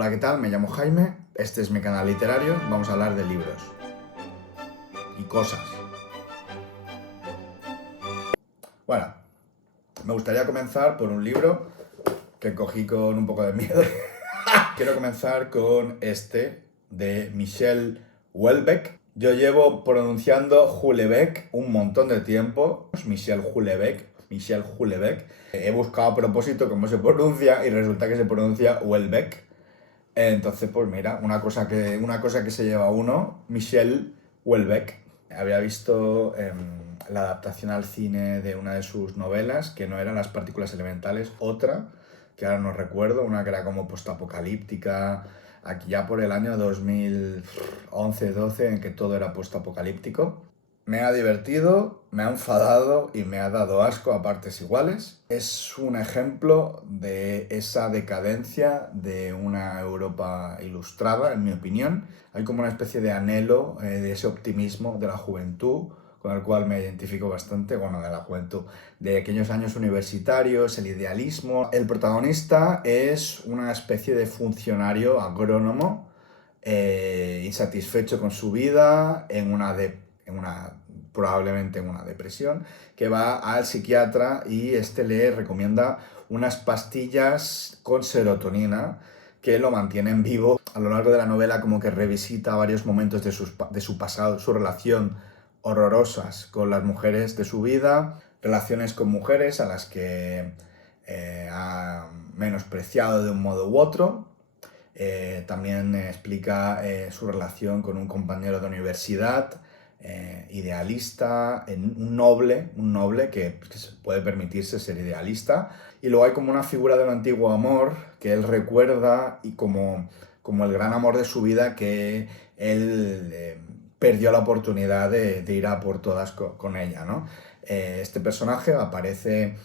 Hola, ¿qué tal? Me llamo Jaime, este es mi canal literario, vamos a hablar de libros y cosas. Bueno, me gustaría comenzar por un libro que cogí con un poco de miedo. Quiero comenzar con este, de Michel Houellebecq. Yo llevo pronunciando Houellebecq un montón de tiempo, Michel Houellebecq. He buscado a propósito cómo se pronuncia y resulta que se pronuncia Houellebecq. Entonces, pues mira, una cosa que se lleva uno, Michel Houellebecq. Había visto la adaptación al cine de una de sus novelas, que no eran Las partículas elementales, otra, que ahora no recuerdo, una que era como postapocalíptica, aquí ya por el año 2011-12, en que todo era postapocalíptico. Me ha divertido, me ha enfadado y me ha dado asco a partes iguales. Es un ejemplo de esa decadencia de una Europa ilustrada, en mi opinión. Hay como una especie de anhelo de ese optimismo de la juventud, con el cual me identifico bastante, bueno, de la juventud, de aquellos años universitarios, el idealismo. El protagonista es una especie de funcionario agrónomo insatisfecho con su vida, probablemente en una depresión, que va al psiquiatra y este le recomienda unas pastillas con serotonina que lo mantienen vivo. A lo largo de la novela como que revisita varios momentos de su pasado, su relación horrorosas con las mujeres de su vida, relaciones con mujeres a las que ha menospreciado de un modo u otro. También explica su relación con un compañero de universidad, idealista, un noble que puede permitirse ser idealista. Y luego hay como una figura de un antiguo amor que él recuerda y como el gran amor de su vida que él perdió la oportunidad de ir a por todas con ella, ¿no? Este personaje aparece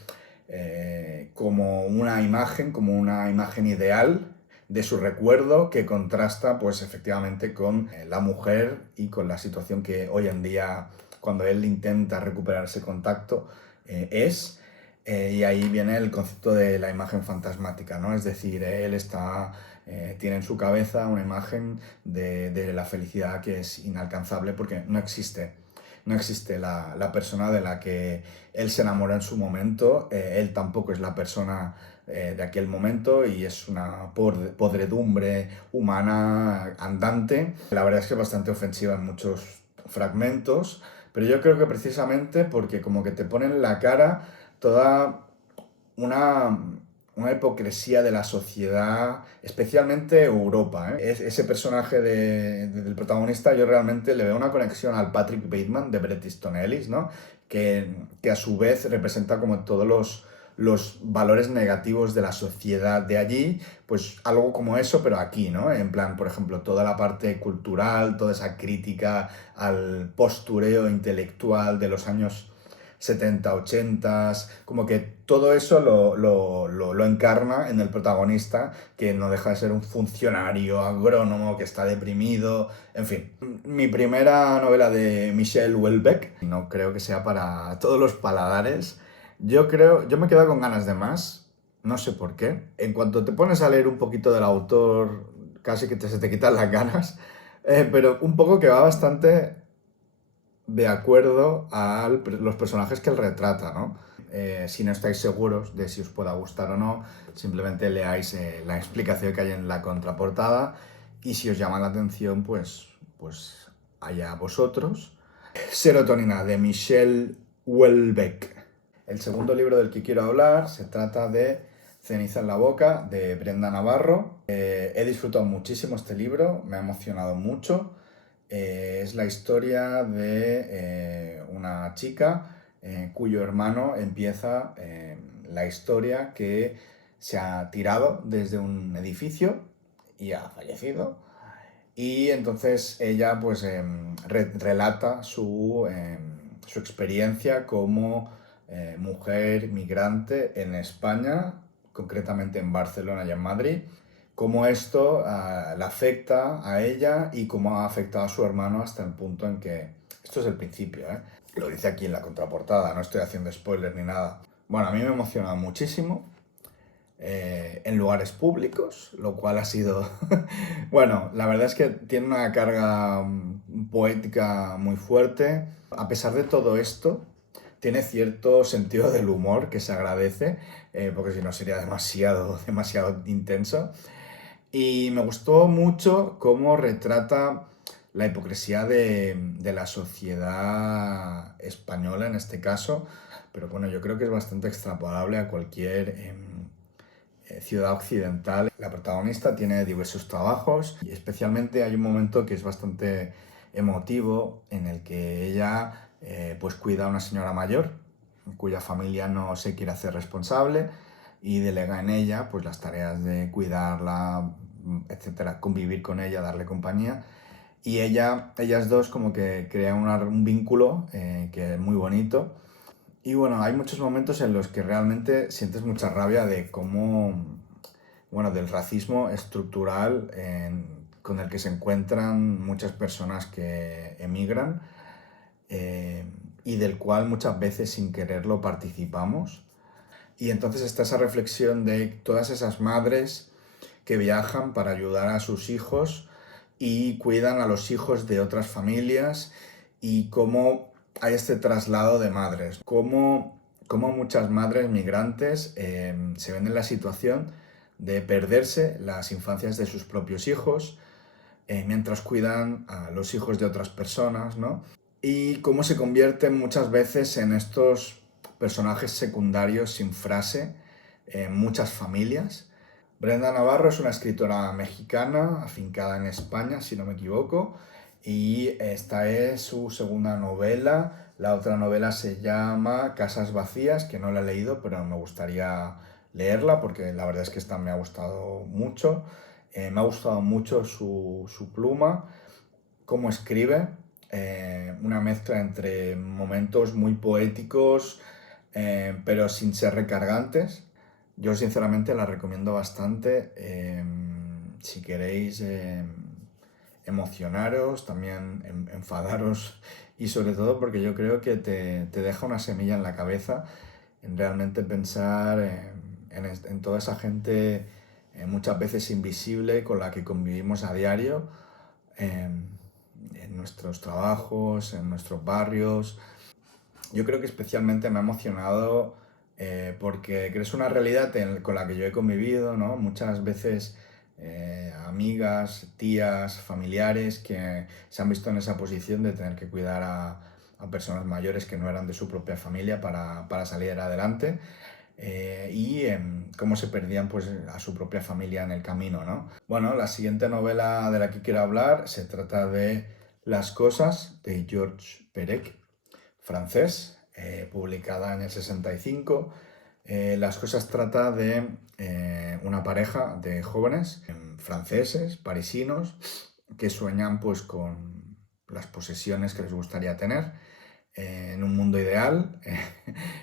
como una imagen ideal de su recuerdo que contrasta pues efectivamente con la mujer y con la situación que hoy en día cuando él intenta recuperar ese contacto y ahí viene el concepto de la imagen fantasmática, ¿no? Es decir, tiene en su cabeza una imagen de la felicidad que es inalcanzable porque no existe la persona de la que él se enamoró en su momento, él tampoco es la persona de aquel momento y es una podredumbre humana andante. La verdad es que es bastante ofensiva en muchos fragmentos, pero yo creo que precisamente porque como que te pone en la cara toda una, una hipocresía de la sociedad, especialmente Europa, ¿eh? Ese personaje del protagonista yo realmente le veo una conexión al Patrick Bateman de Bret Easton Ellis, ¿no? Que a su vez representa como todos los valores negativos de la sociedad de allí, pues algo como eso, pero aquí, ¿no? En plan, por ejemplo, toda la parte cultural, toda esa crítica al postureo intelectual de los años 70, 80, como que todo eso lo encarna en el protagonista, que no deja de ser un funcionario agrónomo que está deprimido, en fin. Mi primera novela de Michel Houellebecq, no creo que sea para todos los paladares. Yo me he quedado con ganas de más, no sé por qué. En cuanto te pones a leer un poquito del autor, casi que se te quitan las ganas, pero un poco que va bastante de acuerdo a los personajes que él retrata, ¿no? Si no estáis seguros de si os pueda gustar o no, simplemente leáis la explicación que hay en la contraportada y si os llama la atención, pues allá vosotros. Serotonina, de Michel Houellebecq. El segundo libro del que quiero hablar se trata de Ceniza en la boca, de Brenda Navarro. He disfrutado muchísimo este libro, me ha emocionado mucho. Es la historia de una chica cuyo hermano empieza la historia que se ha tirado desde un edificio y ha fallecido. Y entonces ella pues relata su experiencia como mujer migrante en España, concretamente en Barcelona y en Madrid, cómo esto la afecta a ella y cómo ha afectado a su hermano hasta el punto en que... Esto es el principio, ¿eh? Lo dice aquí en la contraportada, no estoy haciendo spoilers ni nada. Bueno, a mí me ha emocionado muchísimo. en lugares públicos, lo cual ha sido... Bueno, la verdad es que tiene una carga poética muy fuerte. A pesar de todo esto, tiene cierto sentido del humor que se agradece, porque si no sería demasiado, demasiado intenso. Y me gustó mucho cómo retrata la hipocresía de la sociedad española en este caso, pero bueno, yo creo que es bastante extrapolable a cualquier ciudad occidental. La protagonista tiene diversos trabajos y especialmente hay un momento que es bastante emotivo en el que ella pues cuida a una señora mayor cuya familia no se quiere hacer responsable y delega en ella pues las tareas de cuidarla, etcétera, convivir con ella, darle compañía. Y ellas dos como que crean un vínculo que es muy bonito. Y bueno, hay muchos momentos en los que realmente sientes mucha rabia de cómo, bueno, del racismo estructural con el que se encuentran muchas personas que emigran eh, y del cual muchas veces sin quererlo participamos. Y entonces está esa reflexión de todas esas madres que viajan para ayudar a sus hijos y cuidan a los hijos de otras familias y cómo hay este traslado de madres, cómo muchas madres migrantes se ven en la situación de perderse las infancias de sus propios hijos mientras cuidan a los hijos de otras personas, ¿no? Y cómo se convierten muchas veces en estos personajes secundarios sin frase en muchas familias. Brenda Navarro es una escritora mexicana, afincada en España, si no me equivoco, y esta es su segunda novela. La otra novela se llama Casas Vacías, que no la he leído, pero me gustaría leerla porque la verdad es que esta me ha gustado mucho. Me ha gustado mucho su pluma, cómo escribe, una mezcla entre momentos muy poéticos, pero sin ser recargantes. Yo sinceramente la recomiendo bastante. Si queréis emocionaros, también enfadaros y sobre todo porque yo creo que te deja una semilla en la cabeza en realmente pensar en toda esa gente muchas veces invisible con la que convivimos a diario en nuestros trabajos, en nuestros barrios. Yo creo que especialmente me ha emocionado porque es una realidad con la que yo he convivido, ¿no? Muchas veces amigas, tías, familiares que se han visto en esa posición de tener que cuidar a personas mayores que no eran de su propia familia para salir adelante y cómo se perdían pues, a su propia familia en el camino, ¿no? Bueno, la siguiente novela de la que quiero hablar se trata de Las cosas, de Georges Perec, francés, publicada en el 65. Las cosas trata de una pareja de jóvenes franceses, parisinos, que sueñan pues con las posesiones que les gustaría tener en un mundo ideal,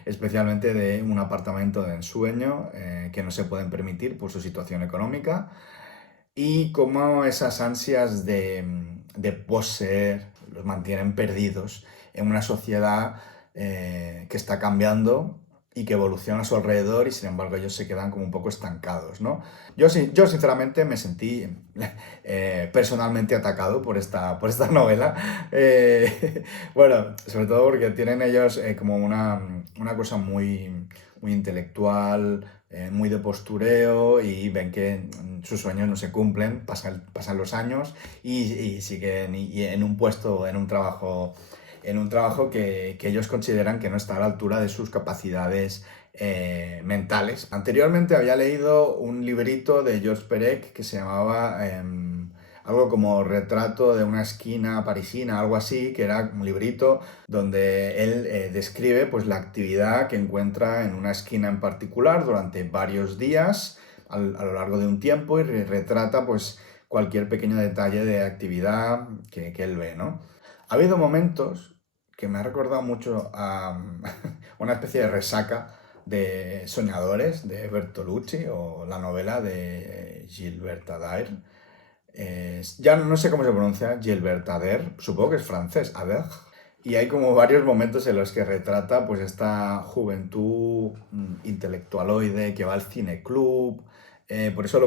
especialmente de un apartamento de ensueño que no se pueden permitir por su situación económica y cómo esas ansias de poseer los mantienen perdidos en una sociedad que está cambiando y que evoluciona a su alrededor y sin embargo ellos se quedan como un poco estancados, ¿no? Yo sinceramente me sentí personalmente atacado por esta novela. Bueno, sobre todo porque tienen ellos como una cosa muy intelectual, muy de postureo y ven que sus sueños no se cumplen, pasan los años y siguen y en un puesto, en un trabajo que ellos consideran que no está a la altura de sus capacidades mentales. Anteriormente había leído un librito de Georges Perec que se llamaba algo como Retrato de una esquina parisina, algo así, que era un librito donde él describe pues, la actividad que encuentra en una esquina en particular durante varios días a lo largo de un tiempo y retrata pues, cualquier pequeño detalle de actividad que él ve, ¿no? Ha habido momentos que me ha recordado mucho a una especie de resaca de Soñadores de Bertolucci o la novela de Gilbert Adair. Ya no sé cómo se pronuncia, Gilbert Adair, supongo que es francés, Adair. Y hay como varios momentos en los que retrata pues esta juventud intelectualoide que va al cineclub, por eso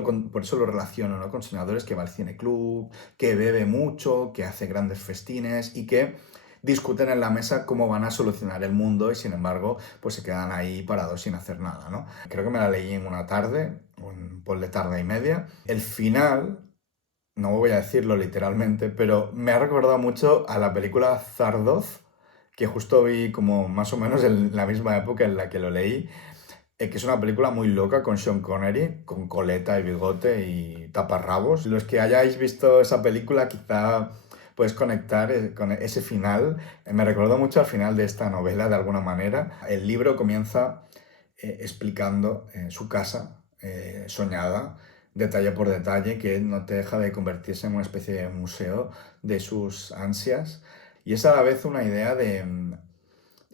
lo relaciono, ¿no? Con soñadores que va al cineclub, que bebe mucho, que hace grandes festines y que discuten en la mesa cómo van a solucionar el mundo y sin embargo pues se quedan ahí parados sin hacer nada, ¿no? Creo que me la leí en una tarde, ponle tarde y media. El final, no voy a decirlo literalmente, pero me ha recordado mucho a la película Zardoz, que justo vi como más o menos en la misma época en la que lo leí, que es una película muy loca con Sean Connery, con coleta y bigote y taparrabos. Los que hayáis visto esa película quizá puedes conectar con ese final. Me recordó mucho al final de esta novela de alguna manera. El libro comienza explicando su casa soñada, detalle por detalle, que no te deja de convertirse en una especie de museo de sus ansias. Y es a la vez una idea de,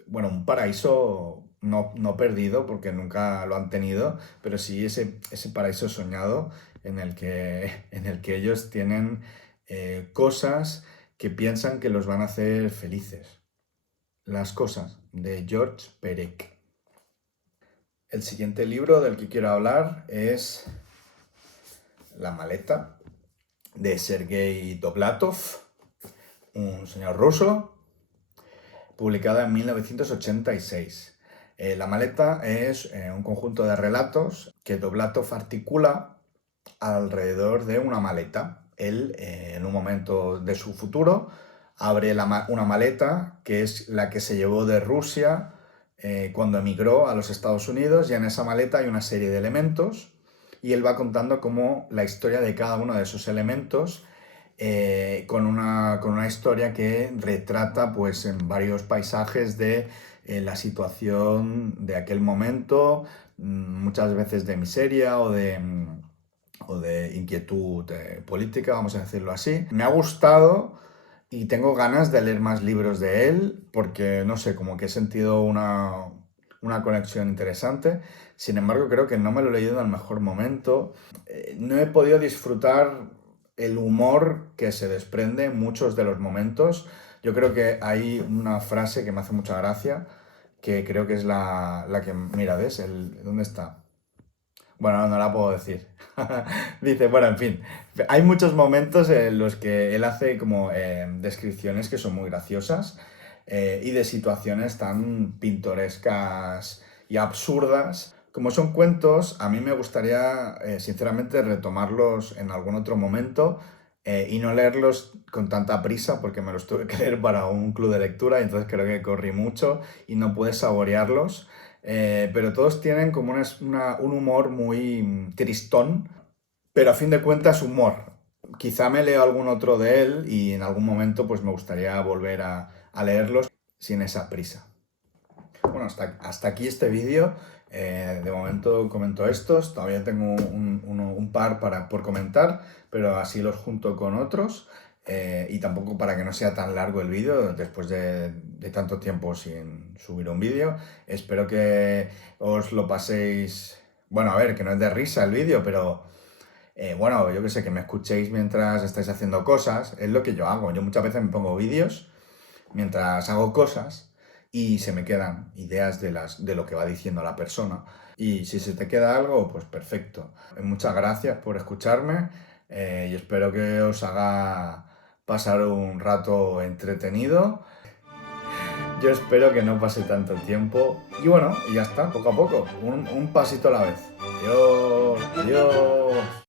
bueno, un paraíso no perdido, porque nunca lo han tenido, pero sí ese paraíso soñado en el que ellos tienen cosas que piensan que los van a hacer felices. Las cosas, de George Perec. El siguiente libro del que quiero hablar es La maleta, de Sergei Dovlatov, un señor ruso, publicada en 1986. La maleta es un conjunto de relatos que Dovlatov articula alrededor de una maleta. Él, en un momento de su futuro, abre una maleta que es la que se llevó de Rusia cuando emigró a los Estados Unidos, y en esa maleta hay una serie de elementos y él va contando cómo la historia de cada uno de esos elementos con una historia que retrata pues en varios paisajes de la situación de aquel momento, muchas veces de miseria o de inquietud política, vamos a decirlo así. Me ha gustado y tengo ganas de leer más libros de él porque, no sé, como que he sentido una conexión interesante. Sin embargo, creo que no me lo he leído en el mejor momento. No he podido disfrutar el humor que se desprende en muchos de los momentos. Yo creo que hay una frase que me hace mucha gracia, que creo que es la que, mira, ¿ves? ¿Dónde está? Bueno, no la puedo decir. Dice, bueno, en fin, hay muchos momentos en los que él hace como descripciones que son muy graciosas y de situaciones tan pintorescas y absurdas. Como son cuentos, a mí me gustaría sinceramente retomarlos en algún otro momento y no leerlos con tanta prisa porque me los tuve que leer para un club de lectura y entonces creo que corrí mucho y no pude saborearlos. Pero todos tienen como un humor muy tristón, pero a fin de cuentas humor. Quizá me leo algún otro de él y en algún momento pues me gustaría volver a leerlos sin esa prisa. Bueno, hasta aquí este vídeo. De momento comento estos, todavía tengo un par por comentar, pero así los junto con otros. Y tampoco para que no sea tan largo el vídeo después de tanto tiempo sin subir un vídeo. Espero que os lo paséis. Bueno, a ver, que no es de risa el vídeo, pero bueno, yo que sé, que me escuchéis mientras estáis haciendo cosas. Es lo que yo hago. Yo muchas veces me pongo vídeos mientras hago cosas y se me quedan ideas de lo que va diciendo la persona. Y si se te queda algo, pues perfecto. Muchas gracias por escucharme y espero que os haga pasar un rato entretenido. Yo espero que no pase tanto tiempo. Y bueno, y ya está, poco a poco, un pasito a la vez. Adiós, adiós.